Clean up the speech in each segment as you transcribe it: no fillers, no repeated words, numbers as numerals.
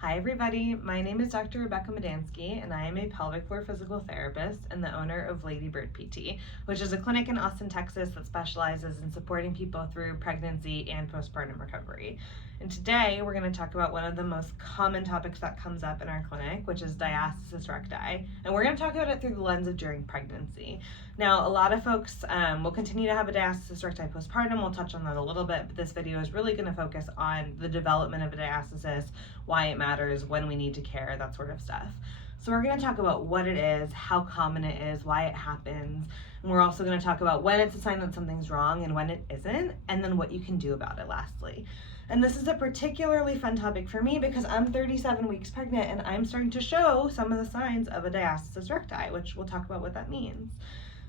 Hi everybody, my name is Dr. Rebecca Medansky and I am a pelvic floor physical therapist and the owner of Lady Bird PT, which is a clinic in Austin, Texas that specializes in supporting people through pregnancy and postpartum recovery. And today we're going to talk about one of the most common topics that comes up in our clinic, which is diastasis recti. And we're going to talk about it through the lens of during pregnancy. Now, a lot of folks will continue to have a diastasis recti postpartum. We'll touch on that a little bit, but this video is really going to focus on the development of a diastasis, why it matters, when we need to care, that sort of stuff. So we're going to talk about what it is, how common it is, why it happens, and we're also going to talk about when it's a sign that something's wrong and when it isn't, and then what you can do about it lastly. And this is a particularly fun topic for me because I'm 37 weeks pregnant and I'm starting to show some of the signs of a diastasis recti, which we'll talk about what that means.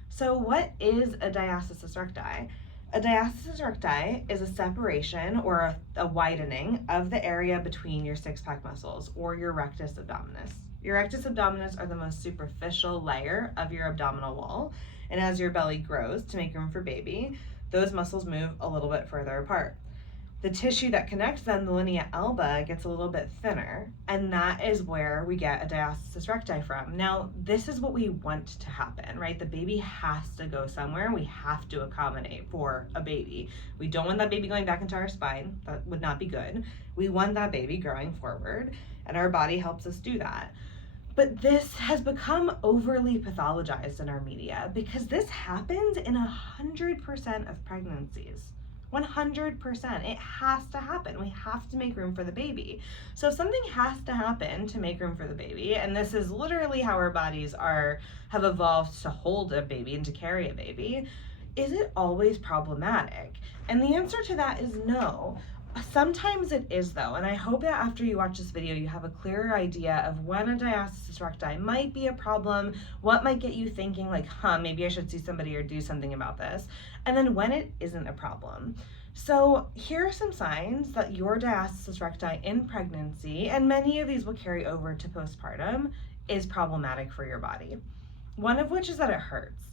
So what is a diastasis recti? A diastasis recti is a separation or a widening of the area between your six-pack muscles or your rectus abdominis. Your rectus abdominis are the most superficial layer of your abdominal wall, and as your belly grows to make room for baby, those muscles move a little bit further apart. The tissue that connects them, the linea alba, gets a little bit thinner, and that is where we get a diastasis recti from. Now, this is what we want to happen, right? The baby has to go somewhere. We have to accommodate for a baby. We don't want that baby going back into our spine. That would not be good. We want that baby growing forward, and our body helps us do that. But this has become overly pathologized in our media because this happens in 100% of pregnancies. 100%. It has to happen. We have to make room for the baby. So if something has to happen to make room for the baby, and this is literally how our bodies have evolved to hold a baby and to carry a baby, is it always problematic? And the answer to that is no. Sometimes it is though, and I hope that after you watch this video you have a clearer idea of when a diastasis recti might be a problem, what might get you thinking like, maybe I should see somebody or do something about this, and then when it isn't a problem. So here are some signs that your diastasis recti in pregnancy, and many of these will carry over to postpartum, is problematic for your body. One of which is that it hurts.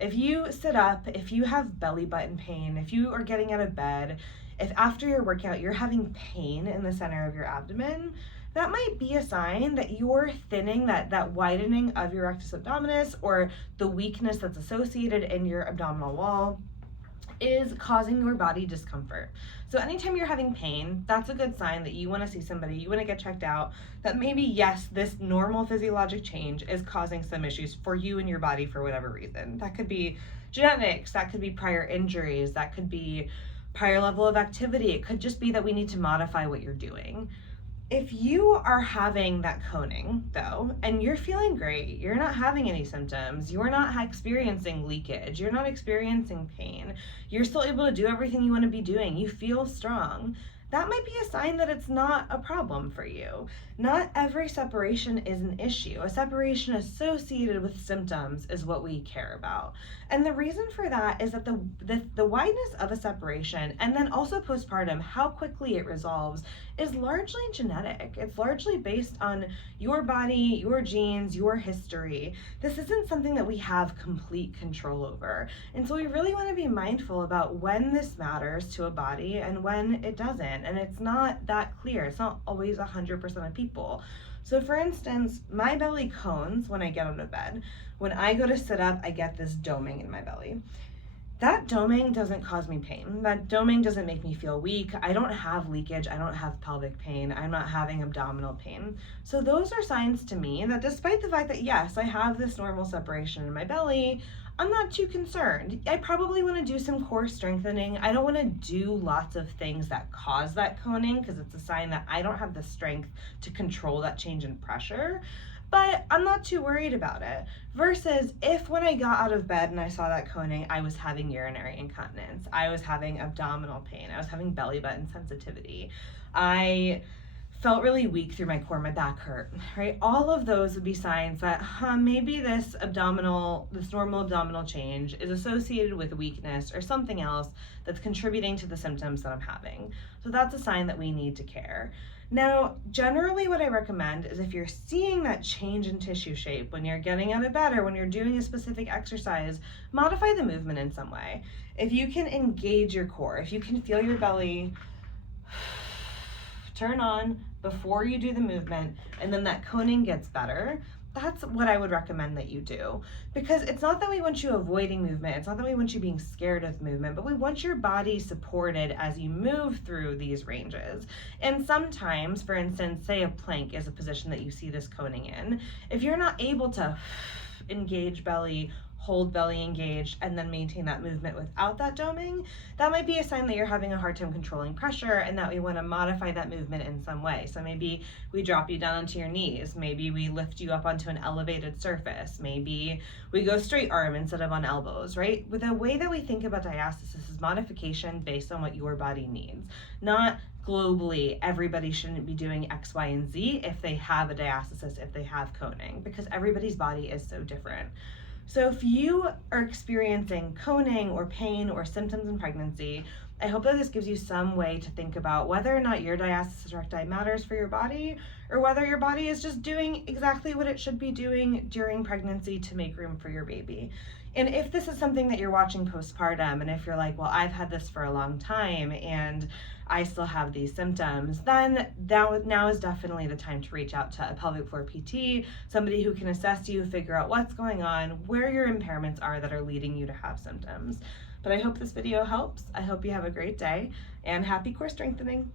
If you sit up, if you have belly button pain, if you are getting out of bed, if after your workout you're having pain in the center of your abdomen, that might be a sign that you're thinning, that widening of your rectus abdominis or the weakness that's associated in your abdominal wall is causing your body discomfort. So anytime you're having pain, that's a good sign that you want to see somebody, you want to get checked out, that maybe, yes, this normal physiologic change is causing some issues for you and your body for whatever reason. That could be genetics, that could be prior injuries, that could be prior level of activity. It could just be that we need to modify what you're doing. If you are having that coning though, and you're feeling great, you're not having any symptoms, you're not experiencing leakage, you're not experiencing pain, you're still able to do everything you want to be doing, you feel strong, that might be a sign that it's not a problem for you. Not every separation is an issue. A separation associated with symptoms is what we care about. And the reason for that is that the wideness of a separation, and then also postpartum, how quickly it resolves, is largely genetic. It's largely based on your body, your genes, your history. This isn't something that we have complete control over. And so we really want to be mindful about when this matters to a body and when it doesn't. And it's not that clear. It's not always 100% of people. So for instance, my belly cones when I get out of bed. When I go to sit up, I get this doming in my belly. That doming doesn't cause me pain. That doming doesn't make me feel weak. I don't have leakage. I don't have pelvic pain. I'm not having abdominal pain. So those are signs to me that despite the fact that yes, I have this normal separation in my belly, I'm not too concerned. I probably want to do some core strengthening. I don't want to do lots of things that cause that coning because it's a sign that I don't have the strength to control that change in pressure. But I'm not too worried about it. Versus if when I got out of bed and I saw that coning, I was having urinary incontinence, I was having abdominal pain, I was having belly button sensitivity, I felt really weak through my core, my back hurt, right? All of those would be signs that maybe this normal abdominal change is associated with weakness or something else that's contributing to the symptoms that I'm having. So that's a sign that we need to care. Now, generally what I recommend is if you're seeing that change in tissue shape when you're getting out of bed or when you're doing a specific exercise, modify the movement in some way. If you can engage your core, if you can feel your belly turn on before you do the movement, and then that coning gets better, that's what I would recommend that you do. Because it's not that we want you avoiding movement, it's not that we want you being scared of movement, but we want your body supported as you move through these ranges. And sometimes, for instance, say a plank is a position that you see this coning in, if you're not able to engage belly, hold belly engaged, and then maintain that movement without that doming, that might be a sign that you're having a hard time controlling pressure and that we want to modify that movement in some way. So maybe we drop you down onto your knees, maybe we lift you up onto an elevated surface, maybe we go straight arm instead of on elbows, right? With the way that we think about diastasis is modification based on what your body needs, not globally everybody shouldn't be doing X, Y, and Z if they have a diastasis, if they have coning, because everybody's body is so different. So if you are experiencing coning or pain or symptoms in pregnancy, I hope that this gives you some way to think about whether or not your diastasis recti matters for your body, or whether your body is just doing exactly what it should be doing during pregnancy to make room for your baby. And if this is something that you're watching postpartum, and if you're like, well, I've had this for a long time and I still have these symptoms, then now is definitely the time to reach out to a pelvic floor PT, somebody who can assess you, figure out what's going on, where your impairments are that are leading you to have symptoms. But I hope this video helps. I hope you have a great day, and happy core strengthening.